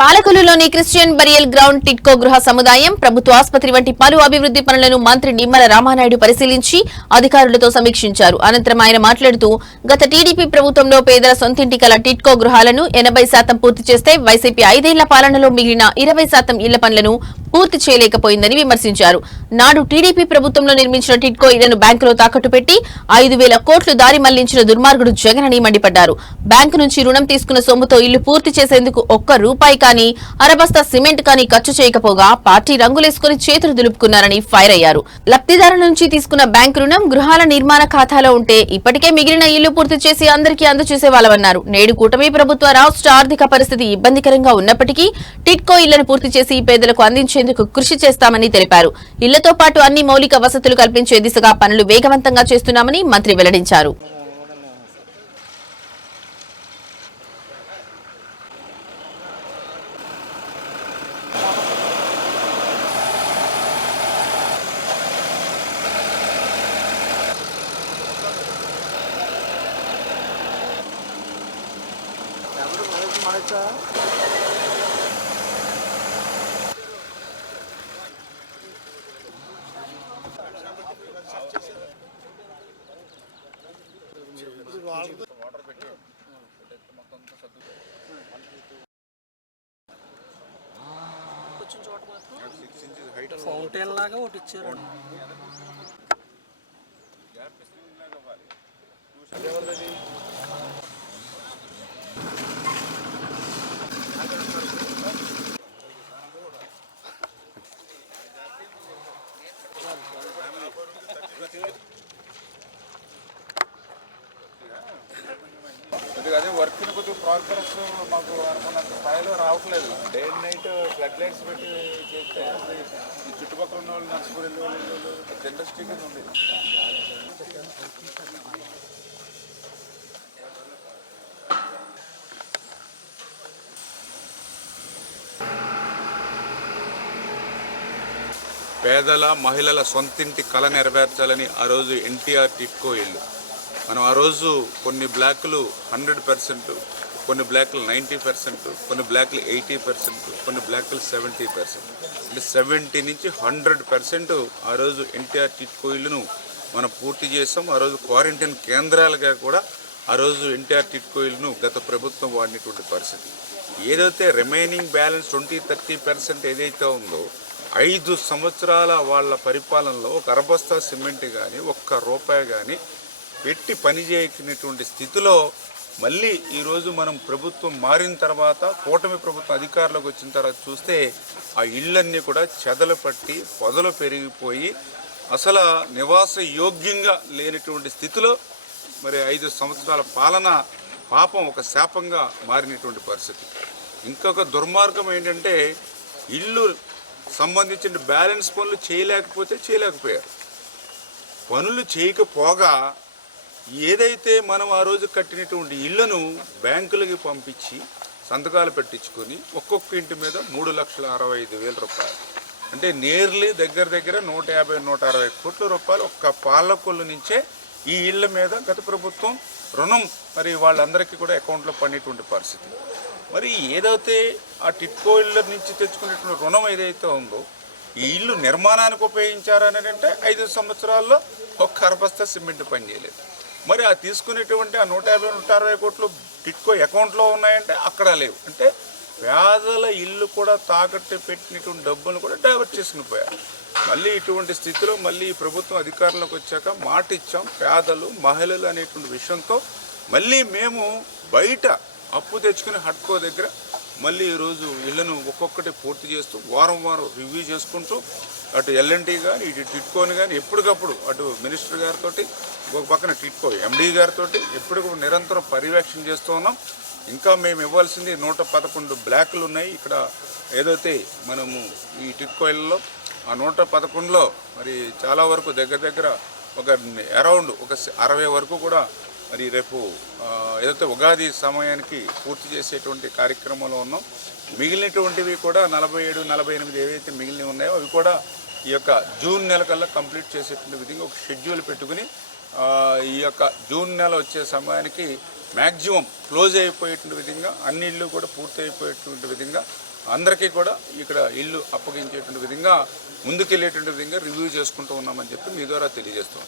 పాలకొల్లులోని Christian burial ground TIDCO గృహ సముదాయం, ప్రభుత్వ ఆసుపత్రి వంటి పలు అభివృద్ది పనులను మంత్రి నిమ్మల రామానాయుడు పరిశీలించి అధికారులతో సమీక్షించారు. అనంతరం ఆయన మాట్లాడుతూ గత టీడీపీ ప్రభుత్వంలో పేదల సొంతింటి కల టిట్కో గృహాలను 80% పూర్తి చేస్తే వైసీపీ 5 ఏళ్ల పాలనలో మిగిలిన 20% ఇళ్ల పనులను పూర్తి చేయలేకపోయిందని విమర్శించారు. నాడు టీడీపీ ప్రభుత్వంలో నిర్మించిన టిట్కో ఇళ్లను బ్యాంకులో తాకట్టు పెట్టి 5,000 కోట్లు దారి మళ్లించిన దుర్మార్గుడు జగన్ అని మండిపడ్డారు. బ్యాంకు నుంచి రుణం తీసుకున్న సొమ్ముతో ఇల్లు పూర్తి చేసేందుకు ఒక్క రూపాయి కానీ అరబస్తా సిమెంట్ కానీ ఖర్చు చేయకపోగా పార్టీ రంగులేసుకుని చేతులు దులుపుకున్నారని ఫైర్ అయ్యారు. లబ్ధిదారుల నుంచి తీసుకున్న బ్యాంకు రుణం గృహాల నిర్మాణ ఖాతాలో ఉంటే ఇప్పటికే మిగిలిన ఇల్లు పూర్తి చేసి అందరికీ అందజేసేవాళ్లమన్నారు. నేడు కూటమి ప్రభుత్వ రాష్ట్ర ఆర్థిక పరిస్థితి ఇబ్బందికరంగా ఉన్నప్పటికీ టిట్కో ఇళ్లను పూర్తి చేసి పేదలకు అందించేందుకు కృషి చేస్తామని తెలిపారు. ఇళ్లతో పాటు అన్ని మౌలిక వసతులు కల్పించే దిశగా పనులు వేగవంతంగా చేస్తున్నామని మంత్రి వెల్లడించారు. ఫౌంటైన్ లాగా ఒకటి ఇచ్చారు. అదే వర్క్ కొద్దిగా ప్రోగ్రెస్ మాకు అనుకున్నంత స్థాయిలో రావట్లేదు. Day and night flood lights పెట్టి చేస్తే ఈ చుట్టుపక్కల ఉన్న వాళ్ళు నడుచుకుని వెళ్ళే వాళ్ళు ఇండస్ట్రీ కింద ఉంది. పేదల మహిళల సొంతింటి కళ నెరవేర్చాలని ఆ రోజు ఎన్టీఆర్ టిట్కో ఇల్లు మనం ఆ రోజు కొన్ని బ్లాకులు 100%, కొన్ని బ్లాకులు 90%, కొన్ని బ్లాకులు 80%, కొన్ని బ్లాకులు 70%, అంటే 70 నుంచి 100% ఆ రోజు ఎన్టీఆర్ టిట్కో ఇల్లును మనం పూర్తి చేసాం. ఆ రోజు క్వారంటైన్ కేంద్రాలుగా కూడా ఆ రోజు ఎన్టీఆర్ టిట్కో ఇల్లును గత ప్రభుత్వం వాడినటువంటి పరిస్థితి. ఏదైతే రిమైనింగ్ బ్యాలెన్స్ 20-30% ఏదైతే ఉందో 5 సంవత్సరాల వాళ్ళ పరిపాలనలో ఒక అరబస్తా సిమెంట్ కానీ ఒక్క రూపాయి కానీ పెట్టి పనిచేయనటువంటి స్థితిలో మళ్ళీ ఈరోజు మనం ప్రభుత్వం మారిన తర్వాత కూటమి ప్రభుత్వం అధికారంలోకి వచ్చిన తర్వాత చూస్తే ఆ ఇళ్ళన్నీ కూడా చెదలు పట్టి పొదలు పెరిగిపోయి అసలు నివాస యోగ్యంగా లేనటువంటి స్థితిలో మరి 5 సంవత్సరాల పాలన పాపం ఒక శాపంగా మారినటువంటి పరిస్థితి. ఇంకొక దుర్మార్గం ఏంటంటే ఇల్లు సంబంధించిన బ్యాలెన్స్ పనులు చేయలేకపోయారు. పనులు చేయకపోగా ఏదైతే మనం ఆ రోజు కట్టినటువంటి ఇళ్లను బ్యాంకులకి పంపించి సంతకాలు పెట్టించుకొని ఒక్కొక్క ఇంటి మీద 3,65,000 రూపాయలు, అంటే నేర్లీ దగ్గర 150-160 కోట్ల రూపాయలు ఒక్క పాలకొల్లు నుంచే ఈ ఇళ్ల మీద గత ప్రభుత్వం రుణం మరి వాళ్ళందరికీ కూడా అకౌంట్లో పడినటువంటి పరిస్థితి. మరి ఏదైతే ఆ టిట్కో ఇళ్ళ నుంచి తెచ్చుకునేటువంటి రుణం ఏదైతే ఉందో ఈ ఇల్లు నిర్మాణానికి ఉపయోగించారని అంటే 5 సంవత్సరాల్లో ఒక్క అరబస్తా సిమెంట్ పని చేయలేదు. మరి ఆ తీసుకునేటువంటి ఆ 150-160 కోట్లు టిట్కో అకౌంట్లో ఉన్నాయంటే అక్కడ లేవు. అంటే పేదల ఇల్లు కూడా తాకట్టు పెట్టినటువంటి డబ్బులు కూడా డైవర్ట్ చేసుకుని పోయారు. మళ్ళీ ఇటువంటి స్థితిలో మళ్ళీ ఈ ప్రభుత్వం అధికారంలోకి వచ్చాక మాట ఇచ్చాం పేదలు మహిళలు అనేటువంటి విషయంతో మళ్ళీ మేము బయట అప్పు తెచ్చుకుని హట్కో దగ్గర మళ్ళీ ఈరోజు ఇళ్లను ఒక్కొక్కటి పూర్తి చేస్తూ వారం రివ్యూ చేసుకుంటూ అటు ఎల్ఎన్టీ కానీ ఇటు టిట్కోని కానీ ఎప్పటికప్పుడు అటు మినిస్టర్ గారితో ఒక పక్కన టిట్కో ఎండీ గారితో ఎప్పటికప్పుడు నిరంతరం పర్యవేక్షణ చేస్తూ ఉన్నాం. ఇంకా మేము ఇవ్వాల్సింది 111 బ్లాకులు ఉన్నాయి. ఇక్కడ ఏదైతే మనము ఈ టిట్కో ఇళ్లలో ఆ 111లో మరి చాలా వరకు దగ్గర ఒక అరౌండ్ ఒక 60 వరకు కూడా మరి రేపు ఏదైతే ఉగాది సమయానికి పూర్తి చేసేటువంటి కార్యక్రమంలో ఉన్నాం. మిగిలినటువంటివి కూడా 47-48 ఏవైతే మిగిలినవి ఉన్నాయో అవి కూడా ఈ యొక్క జూన్ నెల కల్లా కంప్లీట్ చేసేటువంటి విధంగా ఒక షెడ్యూల్ పెట్టుకుని ఈ యొక్క జూన్ నెల వచ్చే సమయానికి మ్యాక్సిమం క్లోజ్ అయిపోయేటువంటి విధంగా అన్ని ఇళ్ళు కూడా పూర్తి అయిపోయేటువంటి విధంగా అందరికీ కూడా ఇక్కడ ఇల్లు అప్పగించేటువంటి విధంగా ముందుకెళ్ళేటువంటి విధంగా రివ్యూ చేసుకుంటూ ఉన్నామని చెప్పి మీ ద్వారా తెలియజేస్తాం.